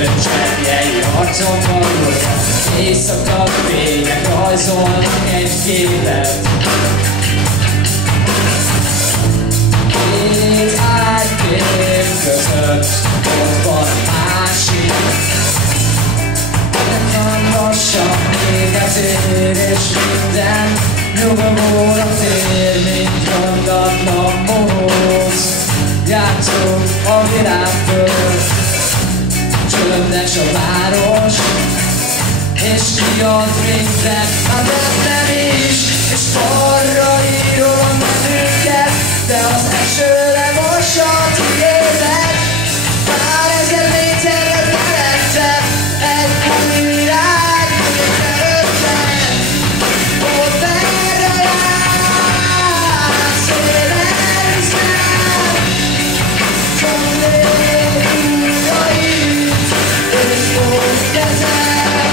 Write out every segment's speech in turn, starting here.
Csöpcsepjei arcon valóra, éjszaka fények rajzolnak egy képet. Két árkép között ott van a másik. Nekem lassan véget ér, és minden nyugovóra tér, mint mondatlan móc. Játszunk a világtől, csöndes a város, és kiad minden a bennem is, és arra írom a menünket, de az eső lemossa a tiédet. Pár ezer méterre felettem, egy új világ, mint előttem. Ott erre látsz, én elhiszem, csak lépünk újra itt, és most kezem,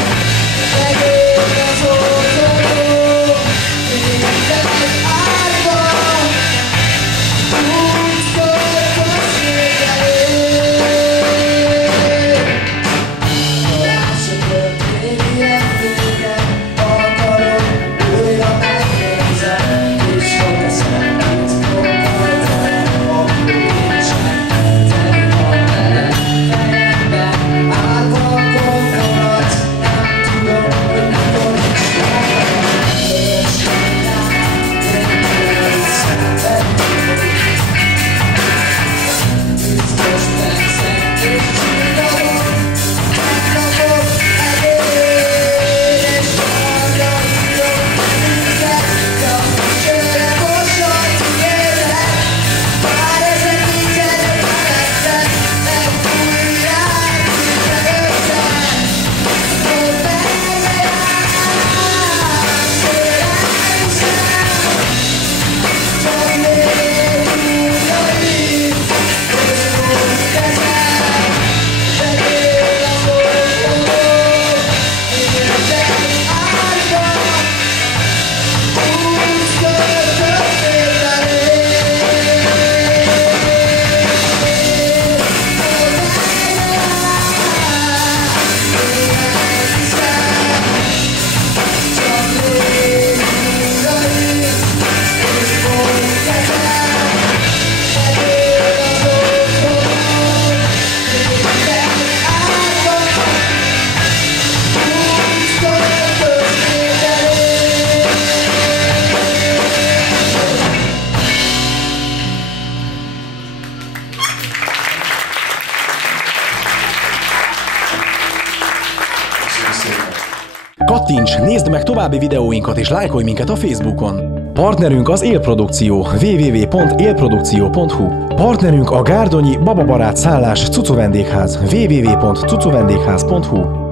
megél az otthonó, minden árva, Kattints, nézd meg további videóinkat és lájkolj minket a Facebookon! Partnerünk az Élprodukció, www.élprodukció.hu. Partnerünk a Gárdonyi Bababarát szállás cucovendégház, www.cucovendégház.hu.